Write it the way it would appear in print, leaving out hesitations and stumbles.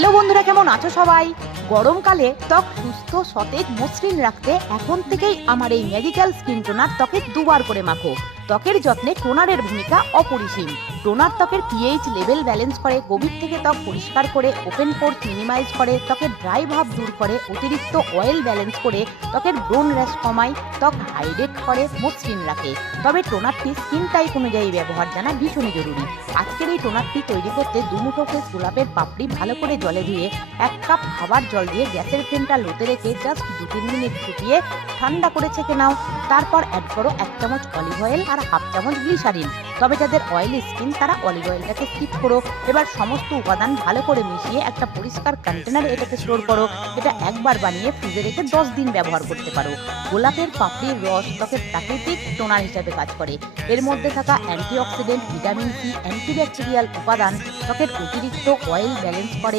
Hello বন্ধুরা, কেমন আছো সবাই? গরমকালে ত্বক সুস্থ, সতেজ, মসৃণ রাখতে এখন থেকেই আমার এই ম্যাজিক্যাল স্কিন টোনার ত্বকে দুবার করে মাখো। ত্বকের যত্নে টোনারের ভূমিকা অপরিসীম। টোনার ত্বকের পিএইচ লেভেল ব্যালেন্স করে, গভীর থেকে ত্বক পরিষ্কার করে, ওপেন পোরস মিনিমাইজ করে, ত্বকের ড্রাই ভাব দূর করে, অতিরিক্ত অয়েল ব্যালেন্স করে, ত্বকের ব্রোন র্যাশ কমায়, ত্বক হাইড্রেট করে, মসৃণ রাখে। তবে টোনারটি স্কিন টাইপ অনুযায়ী ব্যবহার জানা ভীষণই জরুরি। আজকের এই টোনারটি তৈরি করতে দুমুঠো ফ্রেশ গোলাপের পাপড়ি ভালো করে জলে ধুয়ে 1 কাপ খাবার জল দিয়ে গ্যাসের ফ্লেমটা লোতে রেখে জাস্ট 2-3 মিনিট ফুটিয়ে ঠান্ডা করে ছেঁকে নাও। তারপর অ্যাড করো 1 চামচ অলিভ অয়েল আর 1/2 চামচ গ্লিসারিন। তবে যাদের অয়েলি স্কিন তারা অলিভ অয়েলটাকে স্কিপ করো। এবার সমস্ত উপাদান ভালো করে মিশিয়ে একটা পরিষ্কার কন্টেনারে এটাকে স্টোর করো। এটা একবার বানিয়ে ফ্রিজে রেখে 10 দিন ব্যবহার করতে পারো। গোলাপের পাপড়ির রস ত্বকের প্রাকৃতিক টোনার হিসেবে কাজ করে। এর মধ্যে থাকা অ্যান্টিঅক্সিডেন্ট, ভিটামিন সি, অ্যান্টিব্যাকটেরিয়াল উপাদান ত্বকের অতিরিক্ত অয়েল ব্যালেন্স করে।